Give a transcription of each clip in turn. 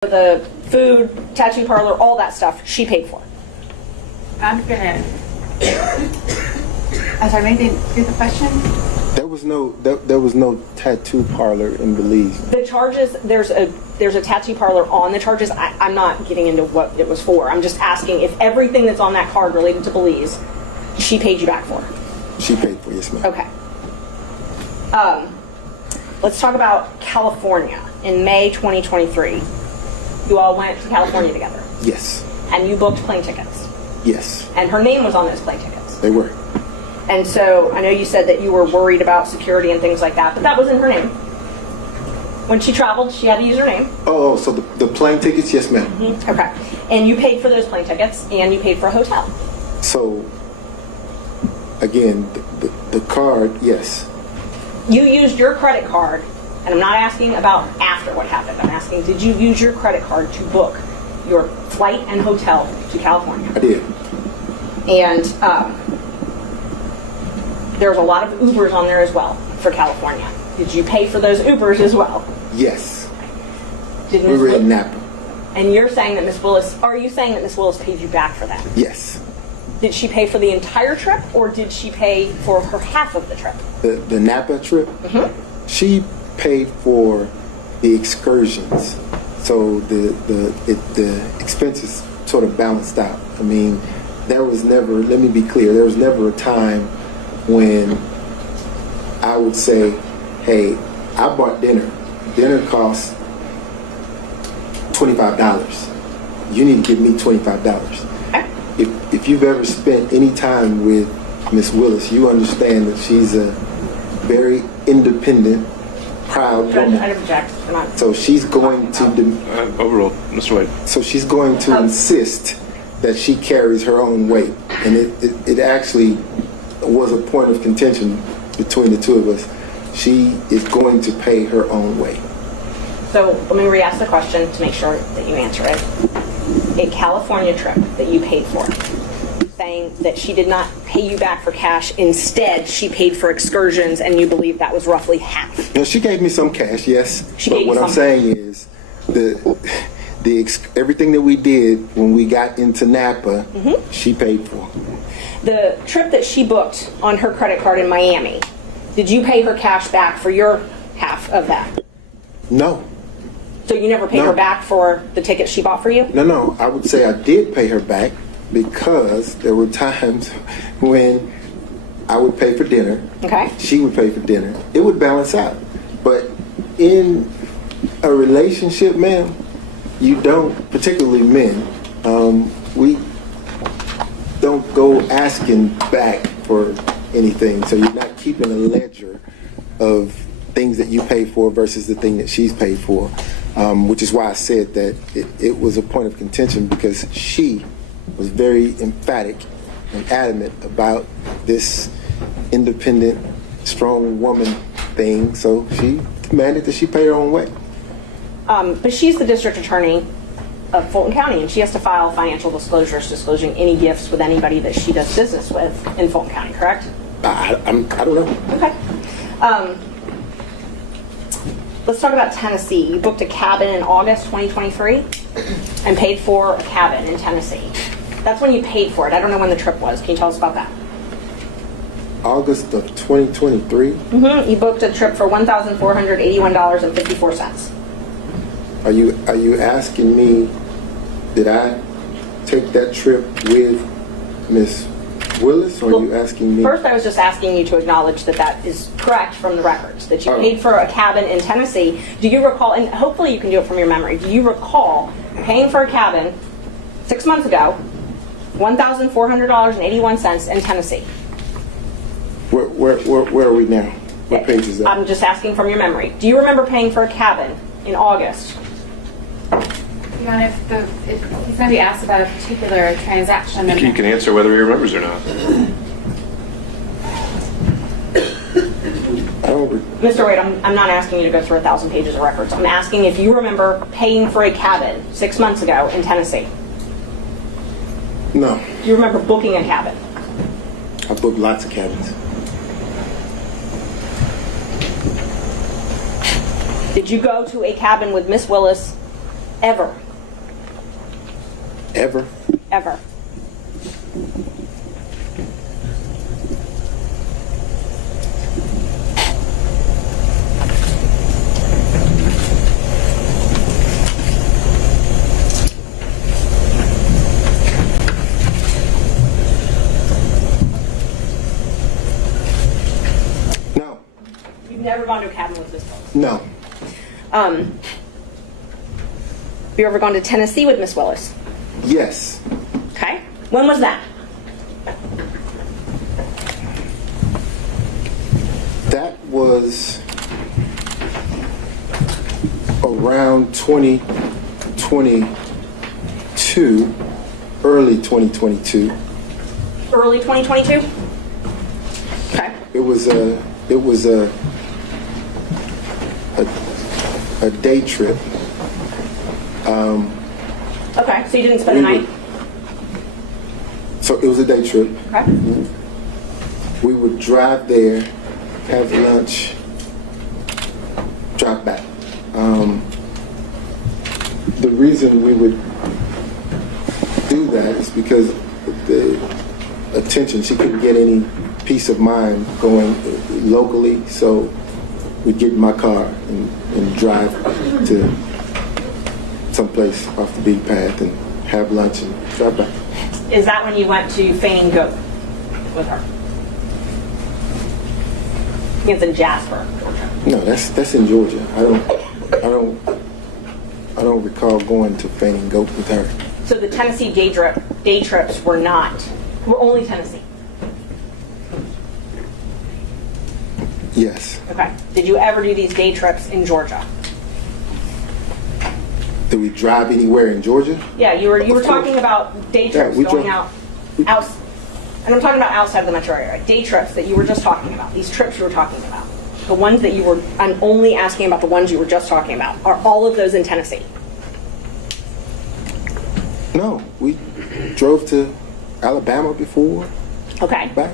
The food, tattoo parlor, all that stuff, she paid for. I'm sorry, maybe do the question. There was no tattoo parlor in Belize. The charges, there's a tattoo parlor on the charges. I'm not getting into what it was for. I'm just asking if everything that's on that card related to Belize, she paid you back for. She paid for, yes, ma'am. Okay. Let's talk about California. In May 2023, you all went to California together. Yes. And you booked plane tickets. Yes. And her name was on those plane tickets. They were. And so I know you said that you were worried about security and things like that, but that was in her name. When she traveled, she had to use her name. Oh, so the plane tickets, yes, ma'am. Mm-hmm. Okay. And you paid for those plane tickets, and you paid for a hotel. So, again, the card, yes. You used your credit card, and I'm not asking about after what happened. I'm asking, did you use your credit card to book your flight and hotel to California? I did. And there's a lot of Ubers on there as well for California. Did you pay for those Ubers as well? Yes. Did We were in Napa. And you're saying that Miss Willis, are you saying that Miss Willis paid you back for that? Yes. Did she pay for the entire trip, or did she pay for her half of the trip? The Napa trip, she paid for the excursions. So the expenses sort of balanced out. I mean, there was never, let me be clear, there was never a time when I would say, hey, I bought dinner. Dinner costs $25. You need to give me $25. If you've ever spent any time with Miss Willis, you understand that she's a very independent, proud woman. I'd object. So she's going to overall, Mr. Wade. So she's going to insist that she carries her own weight, and it actually was a point of contention between the two of us. She is going to pay her own way. So let me re-ask the question to make sure that you answer it. A California trip that you paid for, saying that she did not pay you back for cash, instead she paid for excursions, and you believe that was roughly half. Now, she gave me some cash, yes. But what I'm saying is everything that we did when we got into Napa, she paid for. The trip that she booked on her credit card in Miami, did you pay her cash back for your half of that? No. So you never paid her back for the tickets she bought for you? No. I would say I did pay her back because there were times when I would pay for dinner. Okay. She would pay for dinner. It would balance out. But in a relationship, ma'am, you don't, particularly men, we don't go asking back for anything. So you're not keeping a ledger of things that you pay for versus the thing that she's paid for, which is why I said that it was a point of contention, because she was very emphatic and adamant about this independent, strong woman thing, so she demanded that she pay her own way. But she's the district attorney of Fulton County, and she has to file financial disclosures disclosing any gifts with anybody that she does business with in Fulton County, correct? I don't know. Okay. Let's talk about Tennessee. You booked a cabin in August 2023 and paid for a cabin in Tennessee. That's when you paid for it. I don't know when the trip was. Can you tell us about that? August of 2023? You booked a trip for $1,481.54. Are you asking me, did I take that trip with Miss Willis, or are you asking me? First, I was just asking you to acknowledge that that is correct from the records, that you paid for a cabin in Tennessee. Do you recall, and hopefully you can do it from your memory, do you recall paying for a cabin 6 months ago, $1,400.81 in Tennessee? Where are we now? What page is that? I'm just asking from your memory. Do you remember paying for a cabin in August? If he's going to be asked about a particular transaction, You can answer whether he remembers or not. Mr. Wade, I'm not asking you to go through 1,000 pages of records. I'm asking if you remember paying for a cabin 6 months ago in Tennessee. No. Do you remember booking a cabin? I booked lots of cabins. Did you go to a cabin with Miss Willis Ever. Ever? Ever. No. You've never gone to a cabin with Miss Willis? No. Have you ever gone to Tennessee with Miss Willis? Yes. Okay. When was that? That was around 2022, early 2022. Early 2022? Okay. It was a day trip. Okay, so you didn't spend the night? So it was a day trip. Okay. We would drive there, have lunch, drive back. The reason we would do that is because the attention, she couldn't get any peace of mind going locally, so we'd get in my car and drive to someplace off the beaten path and have lunch and drive back. Is that when you went to Fani Goat with her? I think it's in Jasper, Georgia. No, that's in Georgia. I don't recall going to Fani Goat with her. So the Tennessee day trips were only Tennessee? Yes. Okay. Did you ever do these day trips in Georgia? Did we drive anywhere in Georgia? Yeah, you were talking about day trips we going drove. out, and I'm talking about outside of the metro area, right? Day trips that you were just talking about, these trips you were talking about, the ones that I'm only asking about the ones you were just talking about, are all of those in Tennessee? No, we drove to Alabama before. Okay. Back.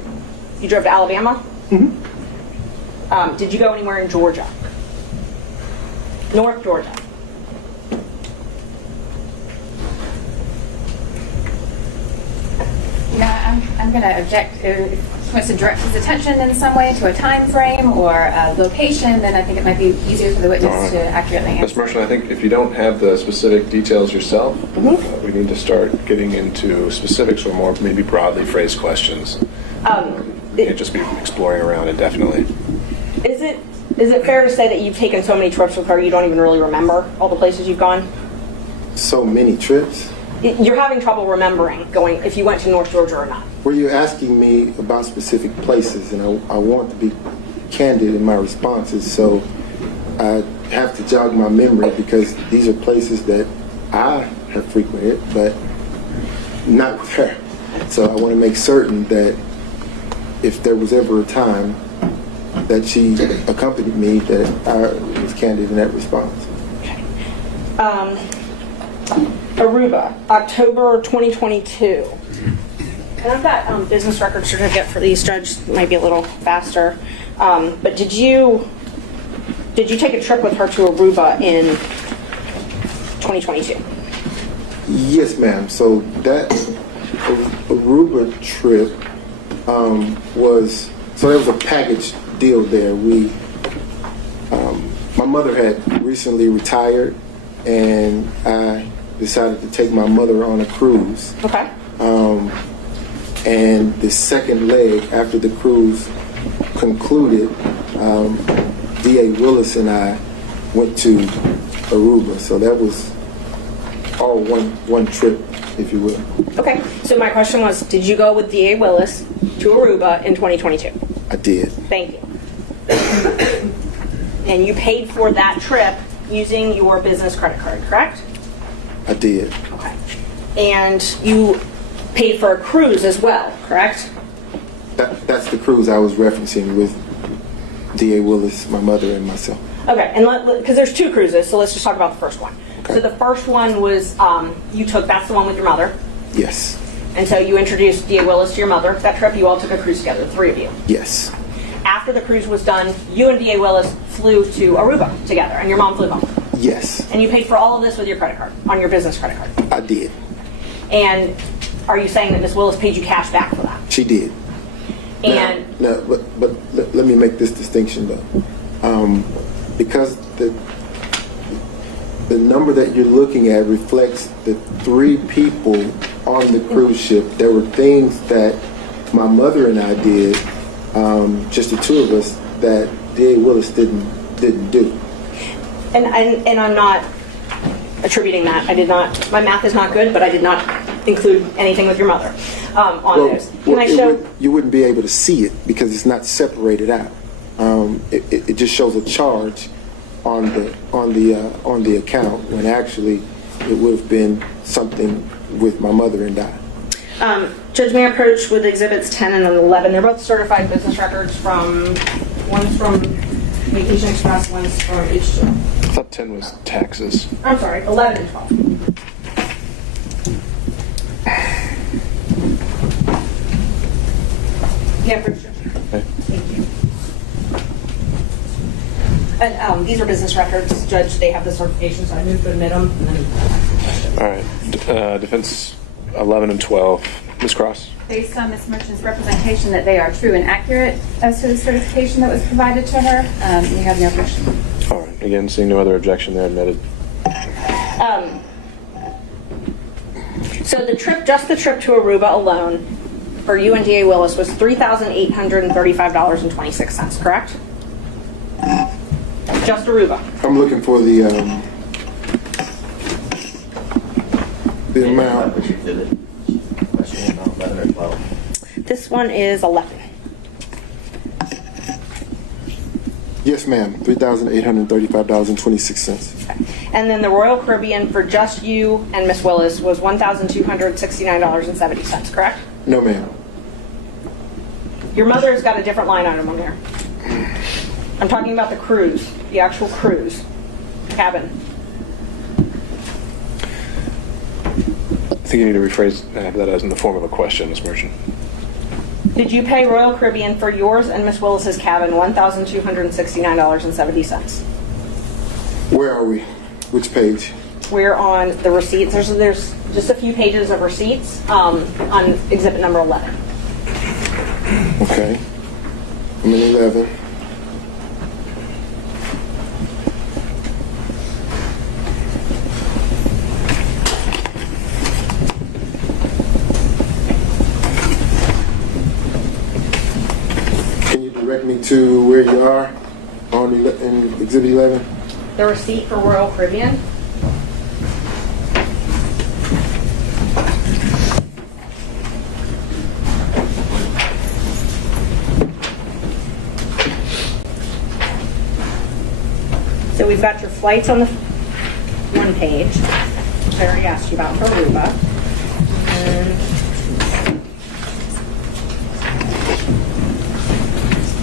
You drove to Alabama? Mm-hmm. Did you go anywhere in Georgia? North Georgia? Yeah, I'm going to object. If he wants to direct his attention in some way to a time frame or a location, then I think it might be easier for the witness to accurately Ms. answer. Marshall, I think if you don't have the specific details yourself, we need to start getting into specifics or more maybe broadly phrased questions. You can't just be exploring around indefinitely. Is it fair to say that you've taken so many trips with her you don't even really remember all the places you've gone? So many trips. You're having trouble remembering going if you went to North Georgia or not. Were you asking me about specific places, and I want to be candid in my responses, so I have to jog my memory because these are places that I have frequented, but not with her. So I want to make certain that if there was ever a time that she accompanied me, that I was candid in that response. Okay. Aruba, October 2022. And I've got business record certificate for these, Judge. Might be a little faster. But did you take a trip with her to Aruba in 2022? Yes, ma'am. So that Aruba trip there was a package deal there. My mother had recently retired, and I decided to take my mother on a cruise. Okay. And the second leg after the cruise concluded, D.A. Willis and I went to Aruba. So that was all one trip, if you will. Okay. So my question was, did you go with D.A. Willis to Aruba in 2022? I did. Thank you. And you paid for that trip using your business credit card, correct? I did. Okay. And you paid for a cruise as well, correct? That's the cruise I was referencing with D.A. Willis, my mother, and myself. Okay, and because there's two cruises, so let's just talk about the first one. Okay. So the first one was that's the one with your mother. Yes. And so you introduced D.A. Willis to your mother. That trip, you all took a cruise together, the three of you. Yes. After the cruise was done, you and D.A. Willis flew to Aruba together, and your mom flew home. Yes, And you paid for all of this with your credit card, on your business credit card. I did. And are you saying that Ms. Willis paid you cash back for that? She did. And Now, but let me make this distinction though, because the number that you're looking at reflects the 3 people on the cruise ship. There were things that my mother and I did, just the 2 of us, that D.A. Willis didn't do. And I'm not attributing that. I did not. My math is not good, but I did not include anything with your mother on those. Can I show? You wouldn't be able to see it because it's not separated out. It just shows a charge on the account when actually it would have been something with my mother and I. Judge, may I approach with exhibits 10 and 11? They're both certified business records one's from Vacation Express, one's from H2. I thought 10 was taxes. I'm sorry, 11 and 12. Yeah, for sure. Okay. Thank you. And these are business records, Judge. They have the certification, so I moved to admit them. And then All right. Defense 11 and 12. Ms. Cross? Based on Ms. Merchant's representation that they are true and accurate as to the certification that was provided to her, we have no objection. All right. Again, seeing no other objection, they're admitted. So the trip, just the trip to Aruba alone, for you and D.A. Willis was $3,835.26, correct? Just Aruba. I'm looking for the amount. Question 11 or 12. This one is 11. Yes, ma'am. $3,835.26. And then the Royal Caribbean for just you and Miss Willis was $1,269.70, correct? No, ma'am. Your mother's got a different line item on there. I'm talking about the cruise, the actual cruise cabin. I think you need to rephrase that as in the form of a question, Ms. Merchant. Did you pay Royal Caribbean for yours and Miss Willis's cabin $1,269.70? Where are we? Which page? We're on the receipts. There's just a few pages of receipts on exhibit number 11. Okay. I'm in 11. Can you direct me to where you are in exhibit 11? The receipt for Royal Caribbean. So we've got your flights on the one page, which I already asked you about for Aruba.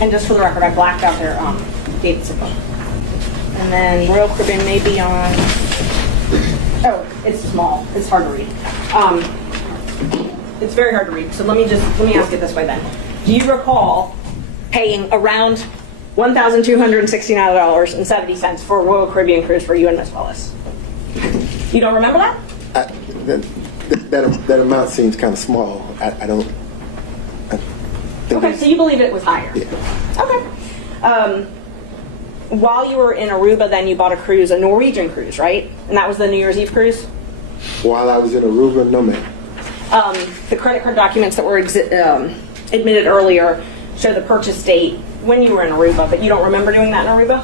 And just for the record, I blacked out their dates of book. And then Royal Caribbean may be on, oh, it's small. It's hard to read. It's very hard to read. So let me ask it this way then. Do you recall paying around $1,269.70 for a Royal Caribbean cruise for you and Miss Willis? You don't remember that? That amount seems kind of small. I don't. Okay, so you believe it was higher? Yeah. Okay. While you were in Aruba, then you bought a cruise, a Norwegian cruise, right? And that was the New Year's Eve cruise? While I was in Aruba, no, ma'am. The credit card documents that were admitted earlier show the purchase date when you were in Aruba, but you don't remember doing that in Aruba?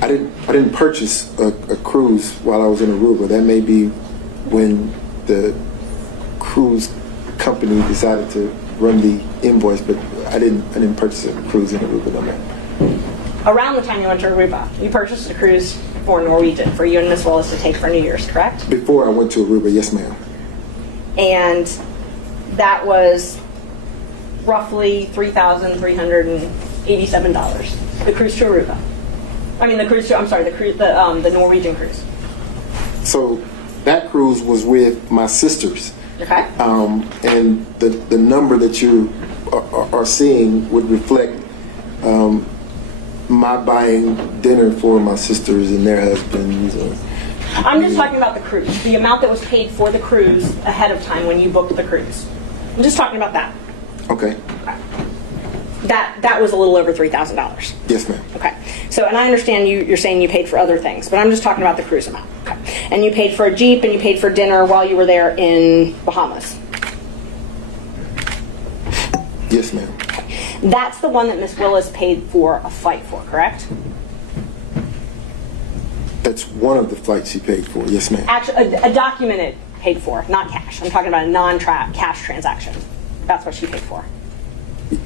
I didn't purchase a cruise while I was in Aruba. That may be when the cruise company decided to run the invoice, but I didn't purchase a cruise in Aruba, no, ma'am. Around the time you went to Aruba, you purchased a cruise for Norwegian for you and Miss Willis to take for New Year's, correct? Before I went to Aruba, yes, ma'am. And that was roughly $3,387. The cruise to Aruba. I mean, the Norwegian cruise. So that cruise was with my sisters. Okay. And the number that you are seeing would reflect my buying dinner for my sisters and their husbands. I'm just talking about the cruise, the amount that was paid for the cruise ahead of time when you booked the cruise. I'm just talking about that. Okay. That was a little over $3,000. Yes, ma'am. Okay. So, and I understand you're saying you paid for other things, but I'm just talking about the cruise amount. Okay. And you paid for a Jeep and you paid for dinner while you were there in Bahamas. Yes, ma'am. That's the one that Miss Willis paid for a flight for, correct? That's one of the flights she paid for. Yes, ma'am. Actually, a documented paid for, not cash. I'm talking about a non-cash transaction. That's what she paid for.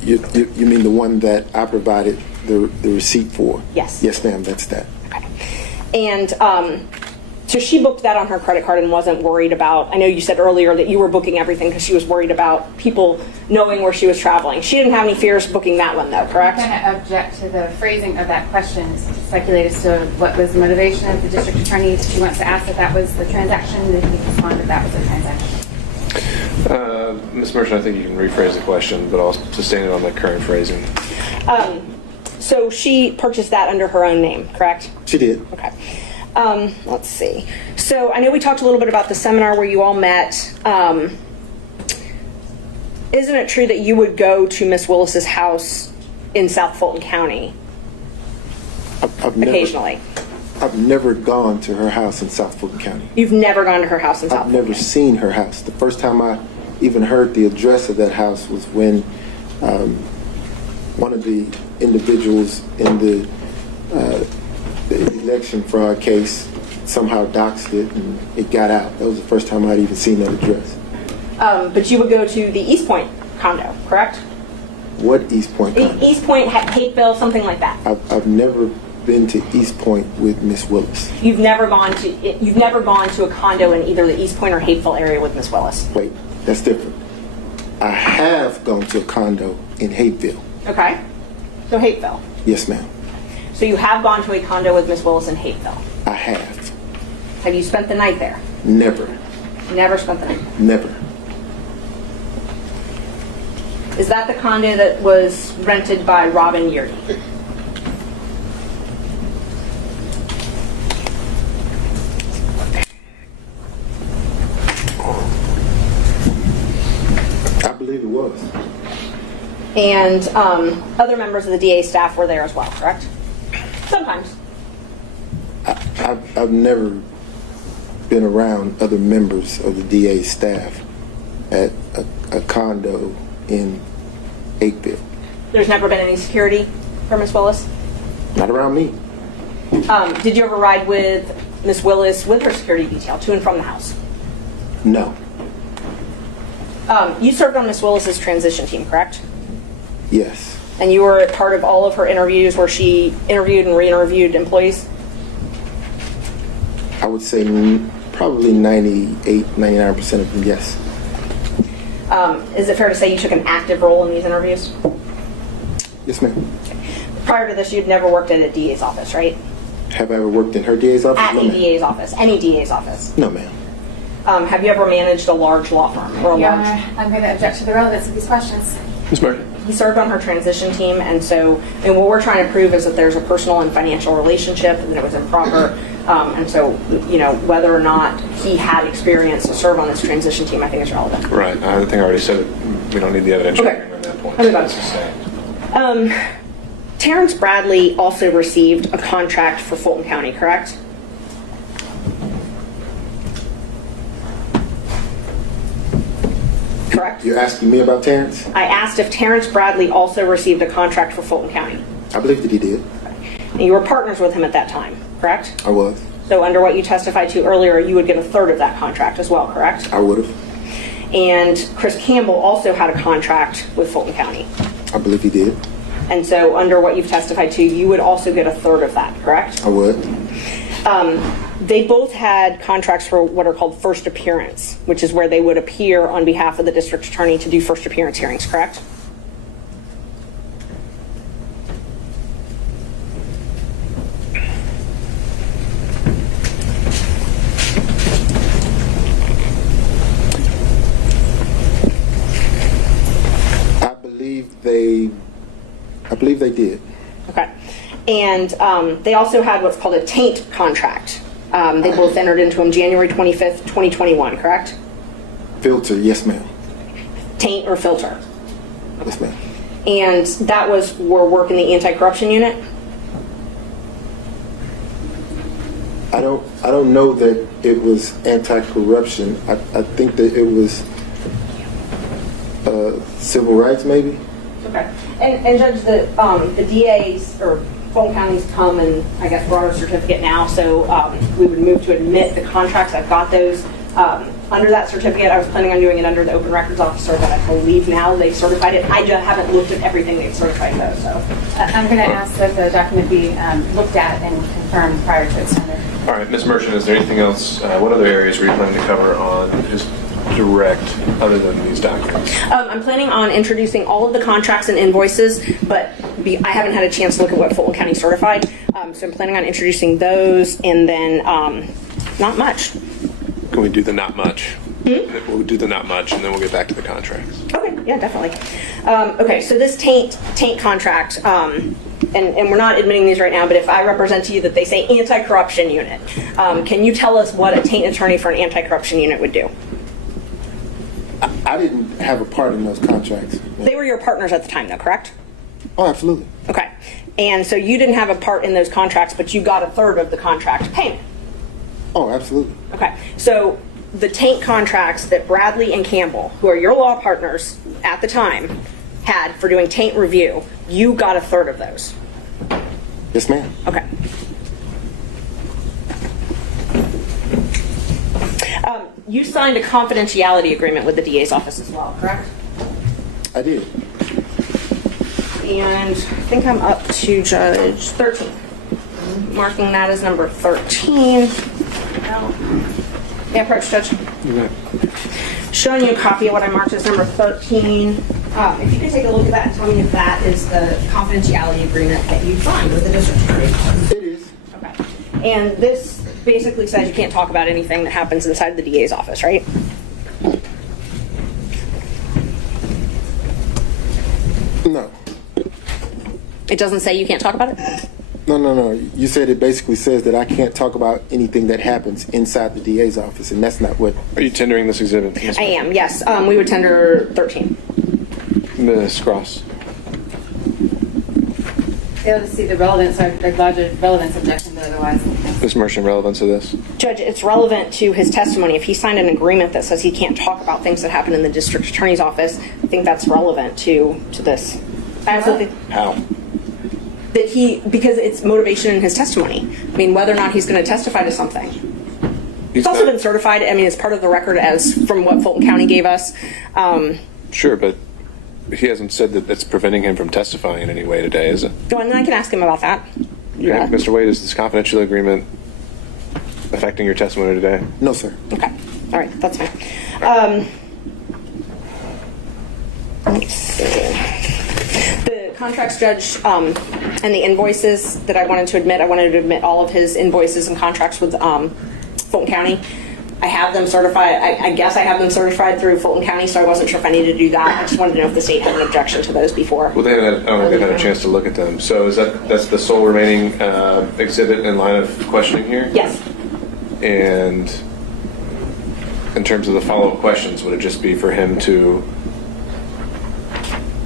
You mean the one that I provided the receipt for? Yes. Yes, ma'am. That's that. Okay. And so she booked that on her credit card and wasn't worried about, I know you said earlier that you were booking everything because she was worried about people knowing where she was traveling. She didn't have any fears booking that one though, correct? I'm going to object to the phrasing of that question, speculate as to what was the motivation of the district attorney. She wants to ask if that was the transaction, and he responded that was the transaction. Ms. Merchant, I think you can rephrase the question, but I'll sustain it on the current phrasing. So she purchased that under her own name, correct? She did. Okay. Let's see. So I know we talked a little bit about the seminar where you all met. Isn't it true that you would go to Miss Willis's house in South Fulton County occasionally? I've never gone to her house in South Fulton County. You've never gone to her house in South I've Fulton never County? seen her house. The first time I even heard the address of that house was when one of the individuals in the election fraud case somehow doxed it and it got out. That was the first time I'd even seen that address. But you would go to the East Point condo, correct? What East Point condo? East Point, Hateville, something like that. I've never been to East Point with Miss Willis. You've never gone to a condo in either the East Point or Hateville area with Miss Willis. Wait, that's different. I have gone to a condo in Hateville. Okay. So Hateville. Yes, ma'am. So you have gone to a condo with Miss Willis in Hateville. I have. Have you spent the night there? Never. Never spent the night. Never. Is that the condo that was rented by Robin Yeardy? I believe it was. And other members of the DA staff were there as well, correct? Sometimes. I've never been around other members of the DA staff at a condo in Hateville. There's never been any security for Miss Willis? Not around me. Did you ever ride with Miss Willis with her security detail to and from the house? No. You served on Miss Willis's transition team, correct? Yes. And you were part of all of her interviews where she interviewed and re-interviewed employees? I would say probably 98, 99% of them, yes. Is it fair to say you took an active role in these interviews? Yes, ma'am. Prior to this, you'd never worked at a DA's office, right? Have I ever worked in her DA's office? At No, a ma'am. DA's office, any DA's office. No, ma'am. Have you ever managed a large law firm or a Your large? Honor, I'm going to object to the relevance of these questions. Ms. Merchant. He served on her transition team, and so, and what we're trying to prove is that there's a personal and financial relationship, and that it was improper. And so, you know, whether or not he had experience to serve on this transition team, I think is relevant. Right. I think I already said it. We don't need the evidence Okay. on that point. Let me go. It's the same. Terrence Bradley also received a contract for Fulton County, correct? Correct? You're asking me about Terrence? I asked if Terrence Bradley also received a contract for Fulton County. I believe that he did. And you were partners with him at that time, correct? I was. So under what you testified to earlier, you would get a third of that contract as well, correct? I would have. And Chris Campbell also had a contract with Fulton County. I believe he did. And so under what you've testified to, you would also get a third of that, correct? I would. They both had contracts for what are called first appearance, which is where they would appear on behalf of the district attorney to do first appearance hearings, correct? I believe they did. Okay. And they also had what's called a taint contract They both entered into them January 25th, 2021, correct? Filter, yes, ma'am. Taint or filter. Yes, ma'am. And that was for work in the anti-corruption unit? I don't know that it was anti-corruption. I think that it was civil rights, maybe. Okay. And Judge, the DAs or Fulton County's come and I guess brought a certificate now, so we would move to admit the contracts. I've got those. Under that certificate, I was planning on doing it under the open records officer, but I believe now they've certified it. I just haven't looked at everything they've certified though, so. I'm going to ask that the document be looked at and confirmed prior to its tender. All right, Ms. Merchant, is there anything else? What other areas were you planning to cover on his direct, other than these documents? I'm planning on introducing all of the contracts and invoices, but I haven't had a chance to look at what Fulton County certified, so I'm planning on introducing those, and then not much. Can we do the not much? We'll do the not much, and then we'll get back to the contracts. Okay, yeah, definitely. Okay, so this taint contract, and we're not admitting these right now, but if I represent to you that they say anti-corruption unit, can you tell us what a taint attorney for an anti-corruption unit would do? I didn't have a part in those contracts. They were your partners at the time, though, correct? Oh, absolutely. Okay, and so you didn't have a part in those contracts, but you got a third of the contract payment. Oh, absolutely. Okay, so the taint contracts that Bradley and Campbell, who are your law partners at the time, had for doing taint review, you got a third of those. Yes, ma'am. Okay. You signed a confidentiality agreement with the DA's office as well, correct? I did. And I think I'm up to Judge 13. Marking that as number 13. Yeah, approach, Judge. Showing you a copy of what I marked as number 13. If you could take a look at that and tell me if that is the confidentiality agreement that you signed with the district attorney. It is. Okay. And this basically says you can't talk about anything that happens inside the DA's office, right? No. It doesn't say you can't talk about it? No. You said it basically says that I can't talk about anything that happens inside the DA's office, and that's not what... Are you tendering this exhibit? I am, yes. We would tender 13. Ms. Cross. Fail to see the relevance, so I'd lodge a relevance objection, but otherwise. Ms. Merchant, relevance of this? Judge, it's relevant to his testimony. If he signed an agreement that says he can't talk about things that happen in the district attorney's office, I think that's relevant to this. Absolutely. How? Because it's motivation in his testimony. I mean, whether or not he's going to testify to something. It's also been certified. I mean, it's part of the record as from what Fulton County gave us. Sure, but he hasn't said that that's preventing him from testifying in any way today, is it? Well, and I can ask him about that. Yeah. Mr. Wade, is this confidential agreement affecting your testimony today? No, sir. Okay. All right. That's fine. Let's see. The contracts judge and the invoices that I wanted to admit all of his invoices and contracts with Fulton County. I have them certified. I guess I have them certified through Fulton County, so I wasn't sure if I needed to do that. I just wanted to know if the state had an objection to those before. Well, I don't think they've had a chance to look at them. So is that's the sole remaining exhibit in line of questioning here? Yes. And in terms of the follow-up questions, would it just be for him to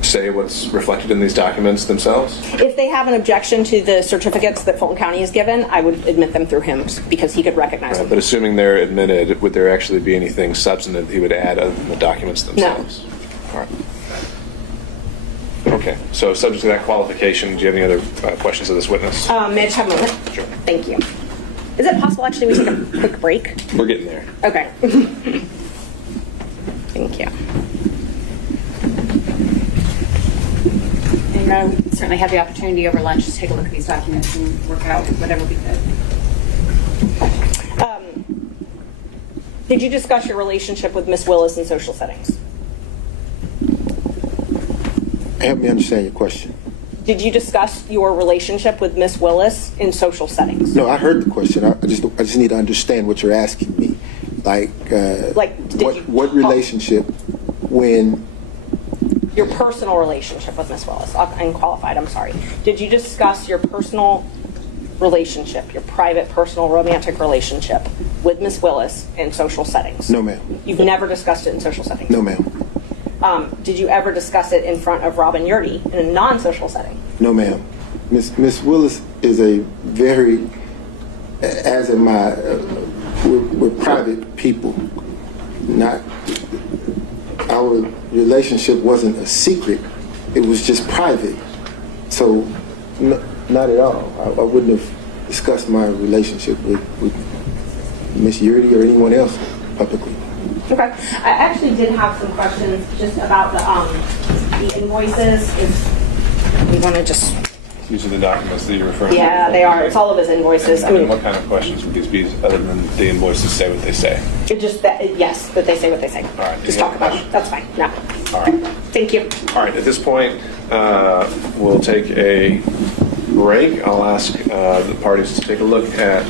say what's reflected in these documents themselves? If they have an objection to the certificates that Fulton County has given, I would admit them through him because he could recognize them. But assuming they're admitted, would there actually be anything substantive he would add other than the documents themselves? No. All right. Okay. So subject to that qualification, do you have any other questions of this witness? May I just have a moment? Sure. Thank you. Is it possible actually we take a quick break? We're getting there. Okay. Thank you. And we certainly have the opportunity over lunch to take a look at these documents and work out whatever we could. Did you discuss your relationship with Miss Willis in social settings? Help me understand your question. Did you discuss your relationship with Miss Willis in social settings? No, I heard the question. I just need to understand what you're asking me. What relationship when... Your personal relationship with Miss Willis. Unqualified, I'm sorry. Did you discuss your personal relationship, your private, personal, romantic relationship with Miss Willis in social settings? No, ma'am. You've never discussed it in social settings? No, ma'am. Did you ever discuss it in front of Robin Yurdy in a non-social setting? No, ma'am. Miss Willis is a very, as am I, we're private people. Not, our relationship wasn't a secret. It was just private. So, not at all. I wouldn't have discussed my relationship with Miss Yurdy or anyone else publicly. Okay. I actually did have some questions just about the invoices. If we want to just... These are the documents that you're referring to? Yeah, they are. It's all of his invoices. And what kind of questions would these be other than the invoices say what they say? It just that, yes, that they say what they say. All right. Just talk about it. That's fine. No. All right. Thank you. All right. At this point, we'll take a break. I'll ask the parties to take a look at